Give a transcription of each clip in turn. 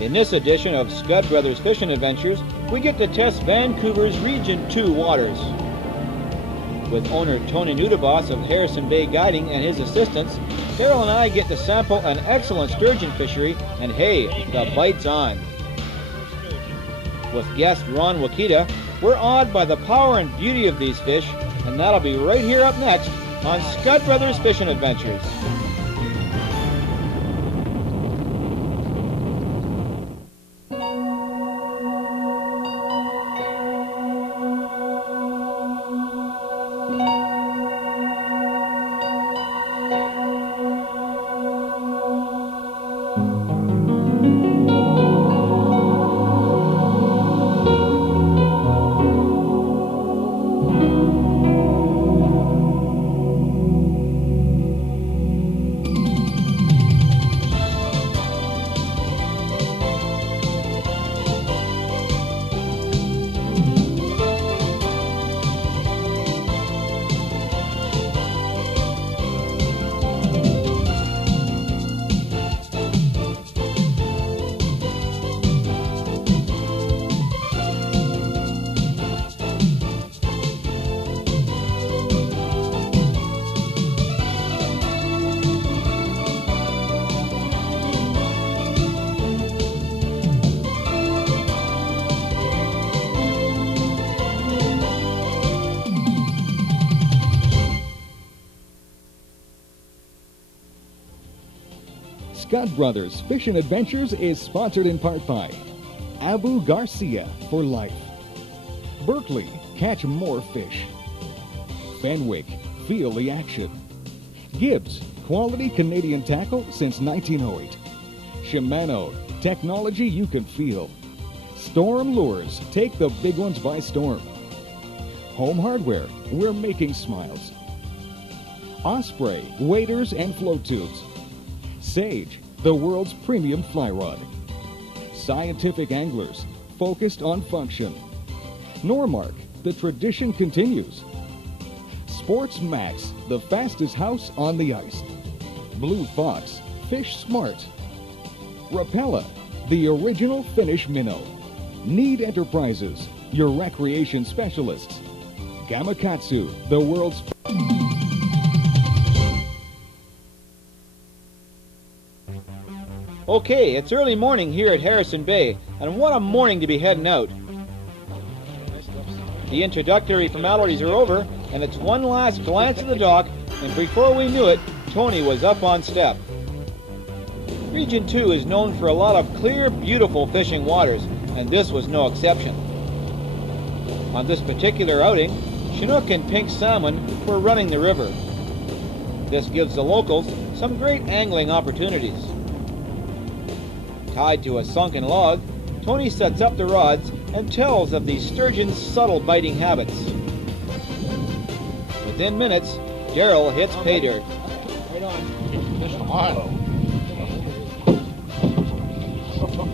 In this edition of Scud Brothers Fishing Adventures, we get to test Vancouver's Region 2 waters. With owner Tony Nudabos of Harrison Bay Guiding and his assistants, Daryl and I get to sample an excellent sturgeon fishery, and hey, the bite's on. With guest Ron Wakita, we're awed by the power and beauty of these fish, and that'll be right here up next on Scud Brothers Fishing Adventures. Scud Brothers Fishing Adventures is sponsored in part by Abu Garcia for life, Berkeley, catch more fish, Fenwick, feel the action, Gibbs, quality Canadian tackle since 1908, Shimano, technology you can feel, Storm Lures, take the big ones by storm, Home Hardware, we're making smiles, Osprey, waders and float tubes, Sage, the world's premium fly rod. Scientific Anglers, focused on function. Normark, the tradition continues. Sports Max, the fastest house on the ice. Blue Fox, fish smart. Rapella, the original Finnish minnow. Need Enterprises, your recreation specialists. Gamakatsu, the world's... Okay, it's early morning here at Harrison Bay, and what a morning to be heading out. The introductory formalities are over, and it's one last glance at the dock, and before we knew it, Tony was up on step. Region 2 is known for a lot of clear, beautiful fishing waters, and this was no exception. On this particular outing, Chinook and pink salmon were running the river. This gives the locals some great angling opportunities. Tied to a sunken log, Tony sets up the rods and tells of the sturgeon's subtle biting habits. Within minutes, Daryl hits pay dirt. Right on.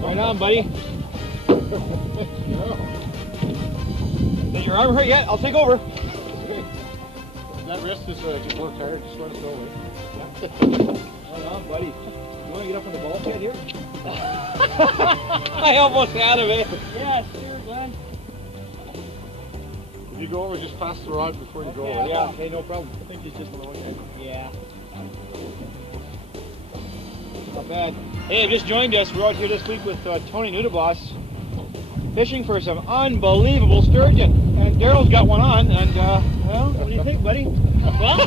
Right on, buddy. Did your arm hurt yet? I'll take over. That wrist is just worked hard. Just let it go. Right on, buddy. You want to get up on the bulkhead here? I almost had him, eh? Yeah, sure, Glenn. If you go over, just pass the rod before you go over. Yeah, okay, no problem. I think he's just on the way. Yeah. Not bad. Hey, I've just joined us. We're out here this week with Tony Nudabos, fishing for some unbelievable sturgeon. And Daryl's got one on, and, well, what do you think, buddy? Well,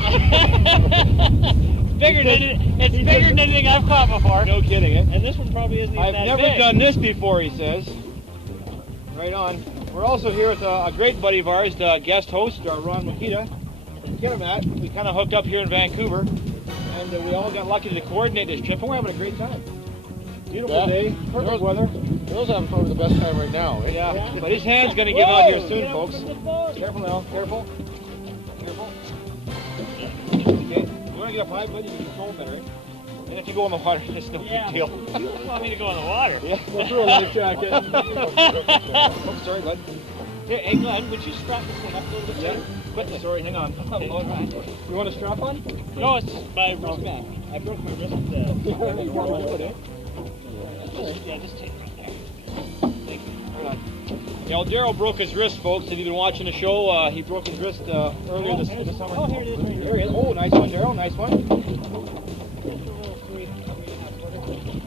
it's bigger than anything I've caught before. No kidding, eh? And this one probably isn't even I've that never big. done this before, he says. Right on. We're also here with a great buddy of ours, the guest host, Ron Wakita. Get him at. We kind of hooked up here in Vancouver, and we all got lucky to coordinate this trip, and we're having a great time. Beautiful day, perfect weather. Those having probably the best time right now, eh? Yeah, but his hand's going to give out here soon, folks. Careful now, careful. Careful. Okay, you want to get up high, buddy? You can control better, eh? And if you go in the water, it's no big deal. You want me to go in the water? Yeah. Go through a life jacket. Oh, sorry, bud. Hey, Glenn, would you strap this thing up a little bit? Yeah. Quickly. Sorry, hang on. You want a strap on? No, it's my wristband. I broke my wrist. You want to do it, eh? Yeah, just take it. You know, Daryl broke his wrist, folks. If you've been watching the show, he broke his wrist earlier this summer. Oh, here it is. Right Here he is. Oh, nice one, Daryl. Nice one.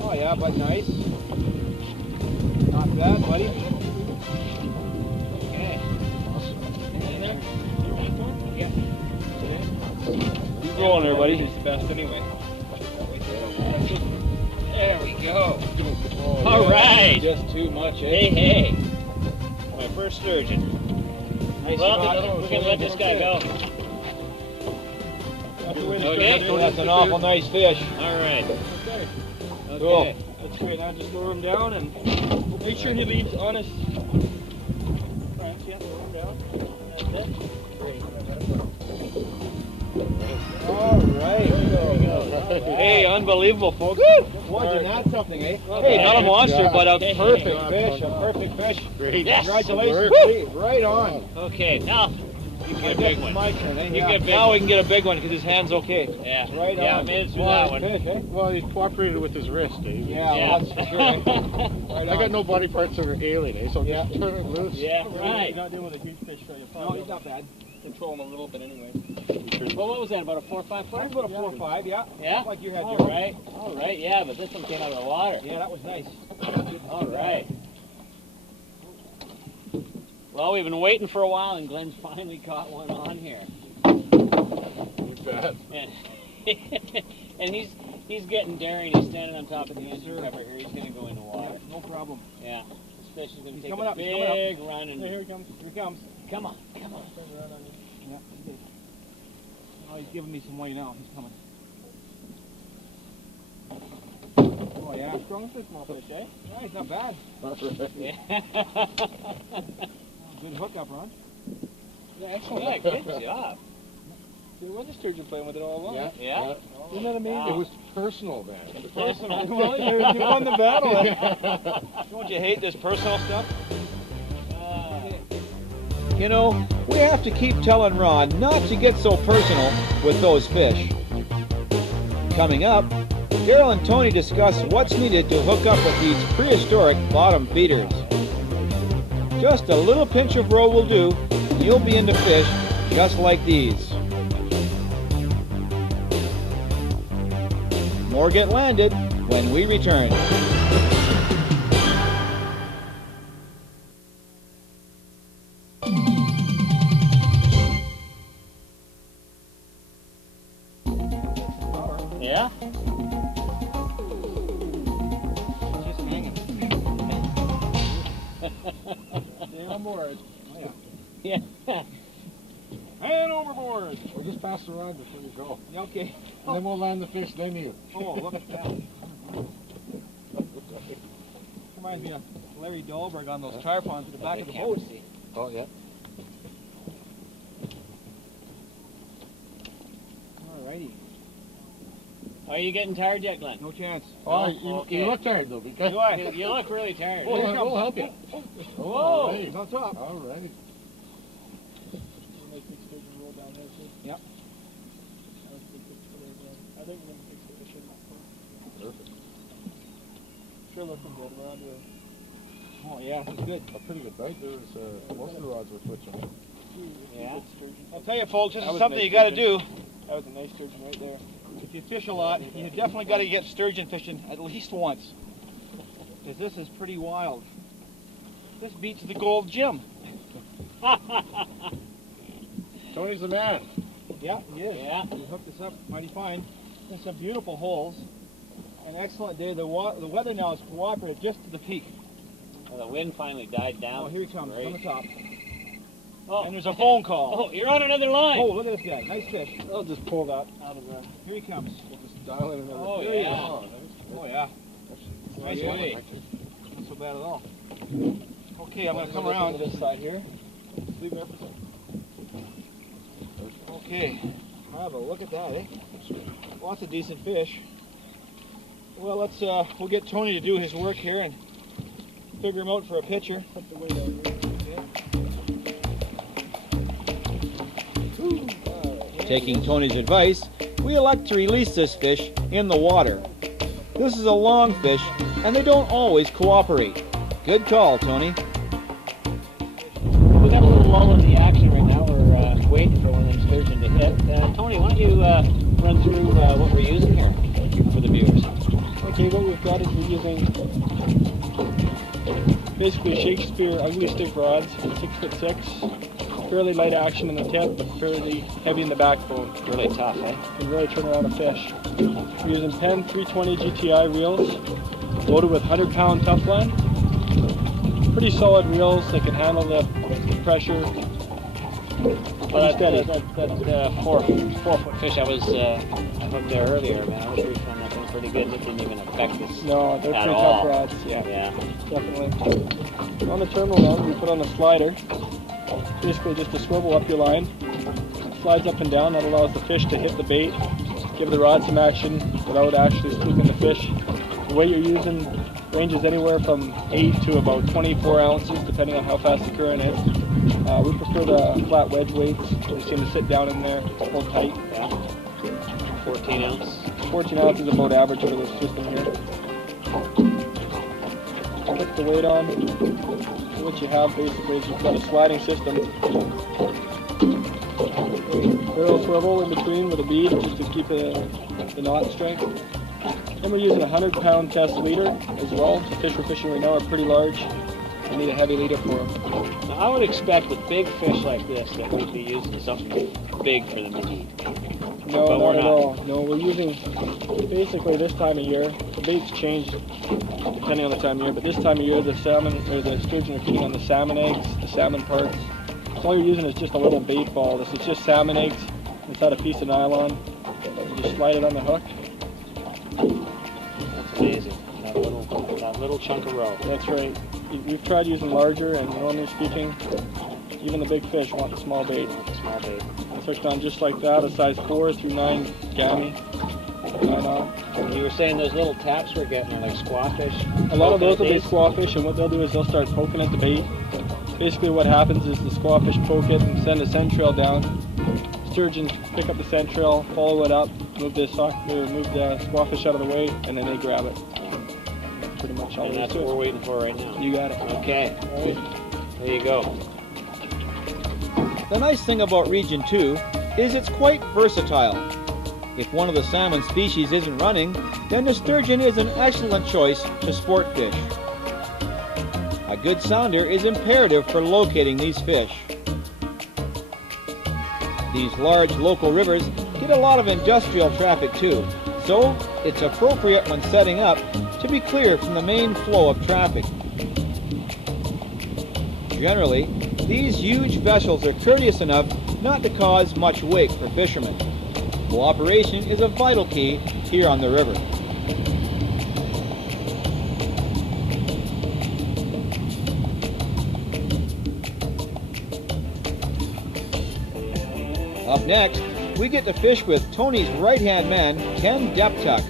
Oh, yeah, but nice. Not bad, buddy. Okay. Yeah. Keep rolling there, buddy. He's the best anyway. There we go. All right. Just too much, eh? Hey, hey. My first sturgeon. Nice Well, shot. we're going to let this guy go. Okay. That's an awful nice fish. All right. Cool. Okay. That's great. Now just lower him down and make sure he leaves on his branch. Yeah, lower him down. That's it. Great. All right. There we go. Hey, unbelievable, folks. Wasn't that something, eh? Hey, not a monster, but a perfect fish. A perfect fish. Great. Yes. Congratulations. Right on. Okay, now you get a big one. My turn, eh? You Yeah. get a big Now one. we can get a big one because his hand's okay. Yeah. Right Yeah, I on. made it through that one. Fish, eh? Well, he cooperated with his wrist, Dave. Yeah, Yeah. well, that's for sure. Eh? Right I got on. no body parts that are alien, eh? So Yeah. just turn it loose. Yeah, right. You're not dealing with a huge fish, so you No, probably he's not bad. control him a little bit anyway. Well, what was that? About a 4 or 5 foot? That's about a 4 or 5, yeah. Yeah. Not like you had. All Daryl. right. All right. Yeah, but this one came out of the water. Yeah, that was nice. All right. Well, we've been waiting for a while, and Glenn's finally caught one on here. You bet. And he's getting daring. He's standing on top of the insert cover here. He's going to go in the water. No problem. Yeah. This fish is going to He's take coming a up, he's coming up. big run. And Here he comes. Here he comes. come on, come on. Turn around on you. Yeah, he did. Oh, he's giving me some way now. He's coming. Oh, yeah. Strong fish, small fish, eh? Yeah, he's not bad. Yeah. Good hookup, Ron. Yeah, excellent. Yeah, good job. There was a sturgeon playing with it all along. Yeah. Yeah. Isn't that amazing? It was personal, man. Personal. Well, you won the battle. Don't you hate this personal stuff? Ah. You know, we have to keep telling Ron not to get so personal with those fish. Coming up, Daryl and Tony discuss what's needed to hook up with these prehistoric bottom feeders. Just a little pinch of roe will do, and you'll be into fish just like these. More get landed when we return. Yeah. Just hanging. Stay on board. Yeah. And overboard. We'll just pass the rod before you go. Okay. And then we'll land the fish, then you. Oh, look at that. Reminds me of Larry Dahlberg on those tarpons at the back of the boat. Oh, yeah. Alrighty. Are you getting tired yet, Glenn? No chance. Oh, okay. you look tired, though, because... Do I? You look really tired. Oh, here it comes. We'll help you. Whoa. He's on top. All right. We'll make big sturgeon roll down there too. Yep. That was a big fish today, man. I think we're going to fix the fish in that point. Perfect. Sure looking good. We're on to a Oh yeah, he's good. A pretty good bite. There was, most of the rods were twitching. Yeah. good sturgeon. I'll tell you, folks, this That is was something nice you got to do. sturgeon. That was a nice sturgeon right there. If you fish a lot, you definitely got to get sturgeon fishing at least once, because this is pretty wild. This beats the Gold Gym. Tony's the man. Yeah, he is. Yeah. He hooked us up mighty fine. And some beautiful holes. An excellent day. The weather now is cooperative just to the peak. Well, the wind finally died down. Oh, here he comes Great. on the top. Oh. And there's a phone call. Oh, you're on another line. Oh, look at this guy. Nice fish. I'll just pull that out of there. Here he comes. We'll just dial in another. Oh, There he yeah. is. Oh, yeah. Nice Yeah. one. Not so bad at all. Okay, I'm going to come around to this side here. Leave there. Okay. Have a look at that, eh? Lots of decent fish. Well, let's we'll get Tony to do his work here and figure him out for a picture. Put the weight out here. Taking Tony's advice, we elect to release this fish in the water. This is a long fish, and they don't always cooperate. Good call, Tony. We got a little lull in the action right now. We're waiting for one of them sturgeon to hit. Tony, why don't you run through what we're using here for the viewers? Okay, what we've got is we're using basically Shakespeare ugly stick rods, 6'6", fairly light action in the tip, but fairly heavy in the backbone. Really tough, eh? Can really turn around a fish. We're using Penn 320 GTI reels, loaded with 100-pound Teflon. Pretty solid reels that can handle the pressure. Well, that 4-foot fish I was hooked there earlier, man. I was reaching on that thing pretty good. It didn't even affect us No, they're at pretty all. tough rods. Yeah, Yeah. definitely. On the terminal end, we put on a slider. Basically just to swivel up your line. Slides up and down. That allows the fish to hit the bait, give the rod some action without actually spooking the fish. The weight you're using ranges anywhere from 8 to about 24 ounces, depending on how fast the current is. We prefer the flat wedge weights. They seem to sit down in there, hold tight. Yeah. 14 ounce. 14 ounces is about average for this system here. Put the weight on. So what you have basically is you've got a sliding system. Barrel swivel in between with a bead just to keep the knot strength. Then we're using a 100-pound test leader as well. The fish we're fishing right now are pretty large. We need a heavy leader for them. Now, I would expect with big fish like this that we'd be using something big for them to eat. No, But not we're at not. all. No, we're using basically this time of year. The baits change depending on the time of year, but this time of year the salmon or the sturgeon are feeding on the salmon eggs, the salmon parts. So all you're using is just a little bait ball. This is just salmon eggs inside a piece of nylon. You just slide it on the hook. That's amazing. That little chunk of roe. That's right. We've tried using larger, and normally speaking, even the big fish want the small bait. The small bait. It's hooked on just like that, a size 4 through 9 gammy. 9 off. And you were saying those little taps we're getting are like squawfish? A lot of those will be These? squawfish, and what they'll do is they'll start poking at the bait. Basically what happens is the squawfish poke it and send a scent trail down. Sturgeons pick up the scent trail, follow it up, move the squawfish out of the way, and then they grab it. That's pretty much all And there is that's to what it. we're waiting for right now. You got it. Okay. All right. There you go. The nice thing about Region 2 is it's quite versatile. If one of the salmon species isn't running, then the sturgeon is an excellent choice to sport fish. A good sounder is imperative for locating these fish. These large local rivers get a lot of industrial traffic too, so it's appropriate when setting up to be clear from the main flow of traffic. Generally, these huge vessels are courteous enough not to cause much wake for fishermen. Cooperation is a vital key here on the river. Up next, we get to fish with Tony's right-hand man, Ken Deptuck.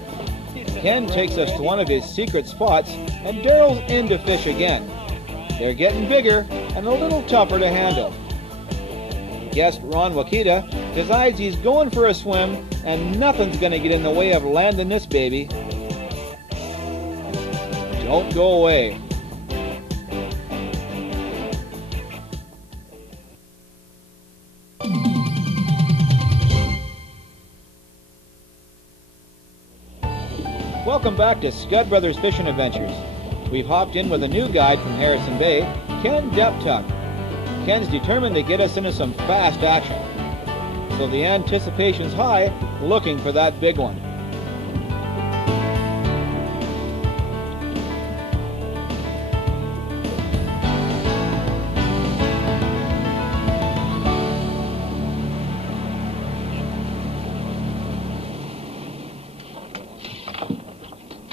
Ken takes us to one of his secret spots, and Daryl's in to fish again. They're getting bigger and a little tougher to handle. Guest Ron Wakita decides he's going for a swim, and nothing's going to get in the way of landing this baby. Don't go away. Welcome back to Scud Brothers Fishing Adventures. We've hopped in with a new guide from Harrison Bay, Ken Deptuck. Ken's determined to get us into some fast action. So the anticipation's high, looking for that big one.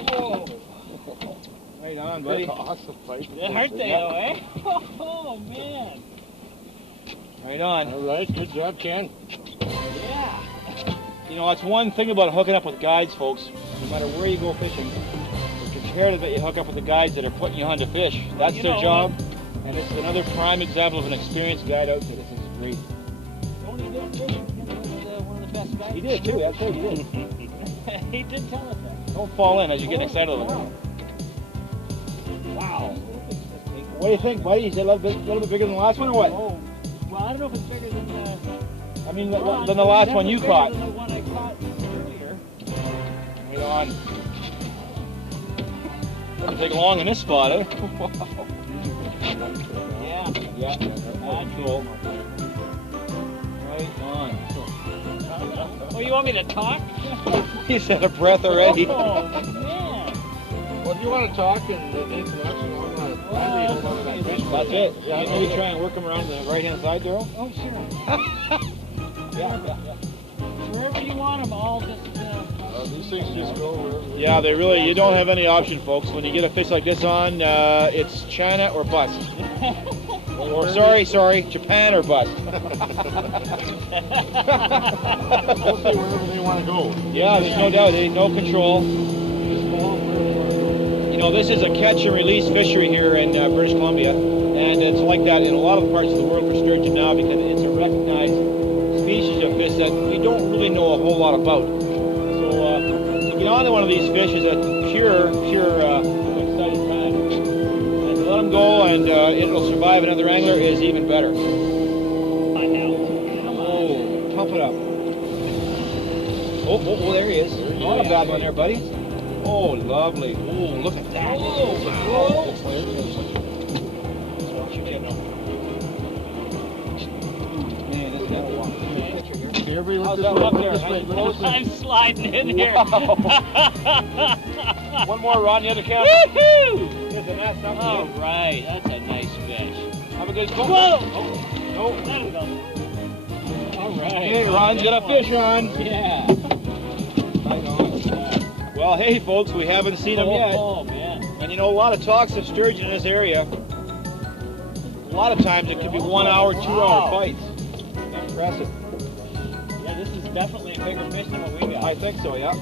Whoa! Right on, buddy. Awesome fight. Aren't they, though, eh? Oh, man. Right on. All right, good job, Ken. Yeah. You know, that's one thing about hooking up with guides, folks. No matter where you go fishing, it's imperative that you hook up with the guides that are putting you on to fish. That's You their know job, and it's another prime example of an experienced guide out there. This is great. Tony did fish. One of the best guys. He did too. That's right, he did. He did tell us that. Don't fall in as you're getting excited. Wow. What do you think, buddy? Is it a little bit bigger than the last one, or what? Oh, well, I don't know if it's bigger than the... I mean, than the last one you caught. Than the one I caught earlier. Right on. Doesn't take long in this spot, eh? Yeah. Yeah, that's cool. Right on. Oh, you want me to talk? He's out of breath already. Oh, man. Well, if you want to talk and need some action, I'm going to That's it. Yeah, maybe try and work him around the right-hand side, Daryl. Oh, sure. Yeah. Wherever you want them, all just... these things just go wherever. Yeah, they really, you don't have any option, folks. When you get a fish like this on, it's China or bust. Or sorry, Japan or bust. They'll see wherever they want to go. Yeah, there's no doubt. There's no control. You know, this is a catch and release fishery here in British Columbia, and it's like that in a lot of parts of the world for sturgeon now because it's a recognized species of fish that we don't really know a whole lot about. So to get onto one of these fish is a pure exciting time. And to let them go and it'll survive another angler is even better. Oh, pump it up. Oh, there he is. Not a bad one there, buddy. Oh, lovely. Oh, look at that. Oh, man, this is a walk. Everybody look How's this that way. up there? This way. I'm sliding in here. One more, Ron, the other camera. Woohoo! Isn't that something? All right, that's a nice fish. Have a good go. Whoa! Oh, That'll go. All right. hey, Ron's got a fish on. Yeah. Right on. Well, hey, folks, we haven't seen him yet. Oh, man. And you know, a lot of talks of sturgeon in this area. A lot of times it could be 1 hour, 2 hour fights. Impressive. Yeah, this is definitely a bigger fish than what we got. I think so, yeah.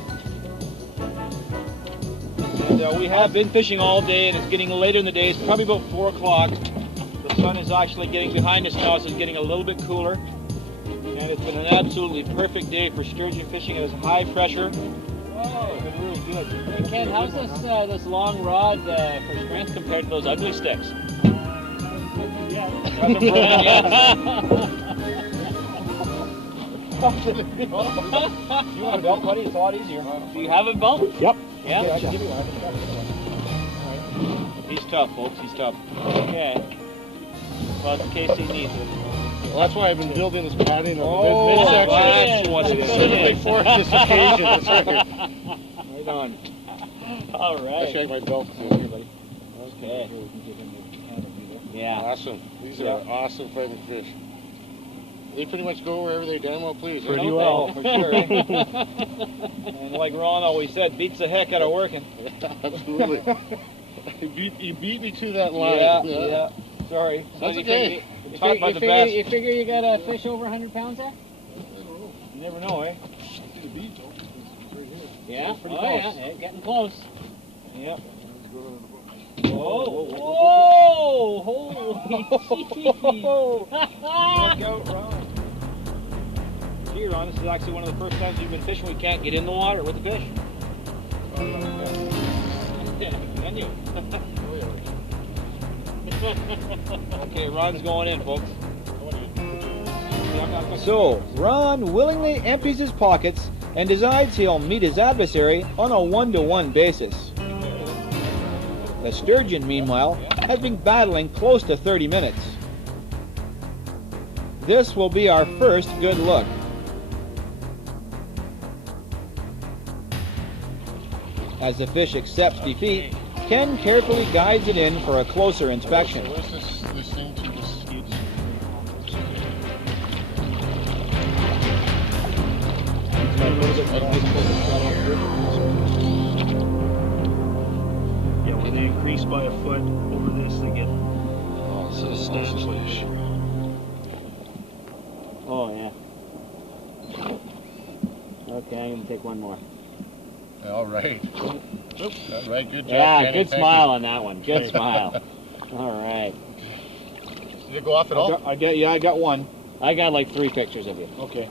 And we have been fishing all day, and it's getting later in the day. It's probably about 4 o'clock. The sun is actually getting behind us now, so it's getting a little bit cooler. And it's been an absolutely perfect day for sturgeon fishing. It is high pressure. Whoa. It's been really good. Hey, Ken, how's this long rod for strength compared to those ugly sticks? Hasn't broken yet. You want a belt, buddy? It's a lot easier. Do you have a belt? Yep. Yeah? Okay, I can give you one. He's tough, folks. He's tough. Okay. Well, in case he needs it. Well, that's why I've been building this padding on the Oh, midsection. that's what it is. Specifically for this occasion. That's right. Right on. All I right. shake my belt too, here, buddy. Okay. Yeah. Awesome. These are awesome fighting fish. They pretty much go wherever they damn well please. Pretty Right? well, for sure. And like Ron always said, beats the heck out of working. Absolutely. you beat me to that line. Yeah. Sorry. That's you okay. figure- Taught by the best. You figure you got a fish over 100 pounds there? You never know, eh? Yeah. Pretty Oh, close. yeah. Getting close. Yep. Whoa! Holy jeez! Look out, Ron. Gee, Ron, this is actually one of the first times we've been fishing we can't get in the water with the fish. Can you? Okay, Ron's going in, folks. So, Ron willingly empties his pockets and decides he'll meet his adversary on a one-to-one basis. The sturgeon, meanwhile, has been battling close to 30 minutes. This will be our first good look. As the fish accepts defeat, Ken carefully guides it in for a closer inspection. So what's this thing to the skids? Yeah, when they increase by a foot over this, they get substantially. Oh, yeah. Okay, I'm going to take one more. All right. All right, good job. Yeah, Kenny. good Thank smile you. on that one. Good smile. All right. Did it go off at all? I got one. I got like 3 pictures of you. Okay.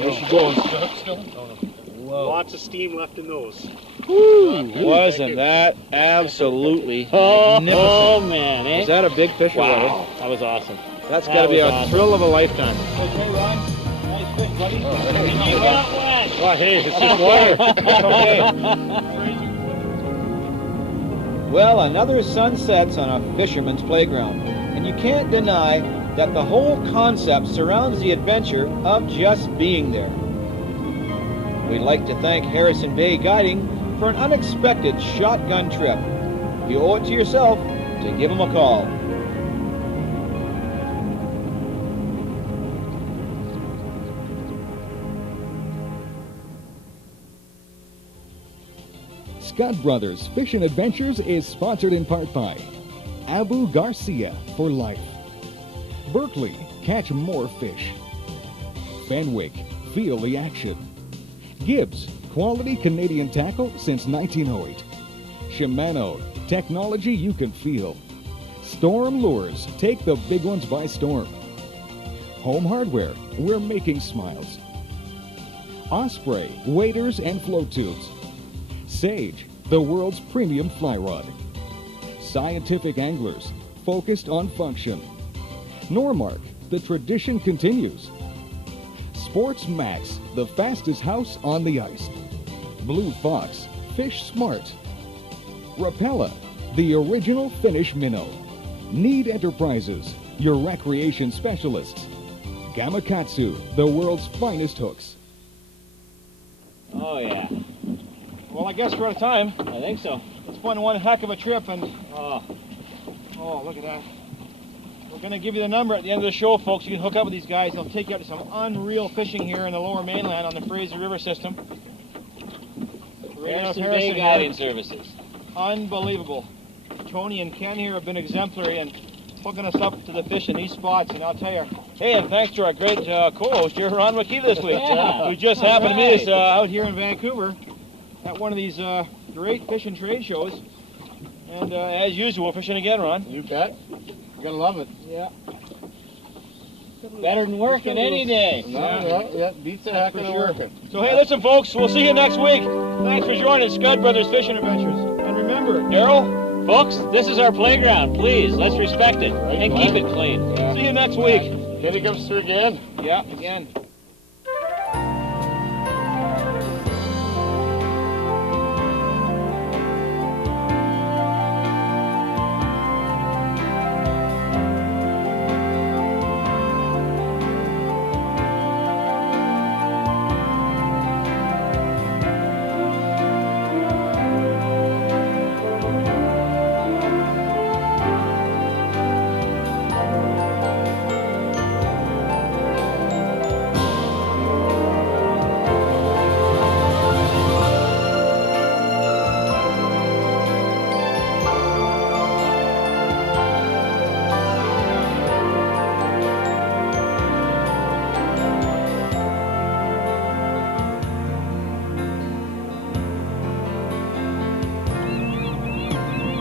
There she goes. Still? Oh, no. Lots of steam left in those. Wasn't that absolutely Oh magnificent? man, eh? Is that a big fish already? Wow, that was awesome. That's got to be a thrill of a lifetime. Okay, Ron. Nice fish, buddy. You got wet. Oh, hey, it's just water. Okay. Well, another sun sets on a fisherman's playground, and you can't deny that the whole concept surrounds the adventure of just being there. We'd like to thank Harrison Bay Guiding for an unexpected shotgun trip. You owe it to yourself to give them a call. Scott Brothers Fishing Adventures is sponsored in part by Abu Garcia for life. Berkeley, catch more fish. Fenwick, feel the action. Gibbs, quality Canadian tackle since 1908. Shimano, technology you can feel. Storm Lures, take the big ones by storm. Home Hardware, we're making smiles. Osprey, waders and float tubes. Sage, the world's premium fly rod. Scientific Anglers, focused on function. Normark, the tradition continues. Sports Max, the fastest house on the ice. Blue Fox, fish smart. Rapella, the original Finnish minnow. Need Enterprises, your recreation specialists. Gamakatsu, the world's finest hooks. Oh yeah, Well, I guess we're out of time. I think so. It's been one heck of a trip, and Oh, look at that. We're going to give you the number at the end of the show, folks. You can hook up with these guys. They'll take you out to some unreal fishing here in the lower mainland on the Fraser River system. Right out of Harrison Bay Harrison Guiding here. Services. Unbelievable. Tony and Ken here have been exemplary and hooking us up to the fish in these spots, and I'll tell you. Hey, and thanks to our great co-host here, Ron Wakita, this week, Yeah. who just happened to meet us out here in Vancouver at one of these great fishing trade shows. And as usual, fishing again, Ron. You bet. You're going to love it. Yeah. Better than working any day. Yeah, beats the heck For out of sure. working. So hey, listen, folks, we'll see you next week. Thanks for joining Scott Brothers Fishing Adventures. And remember, Daryl, Folks, this is our playground. Please, let's respect it and keep it clean. see you next week. Here he comes through again. Yeah, again.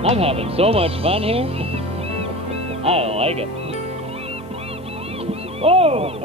I'm having so much fun here. I like it. Oh!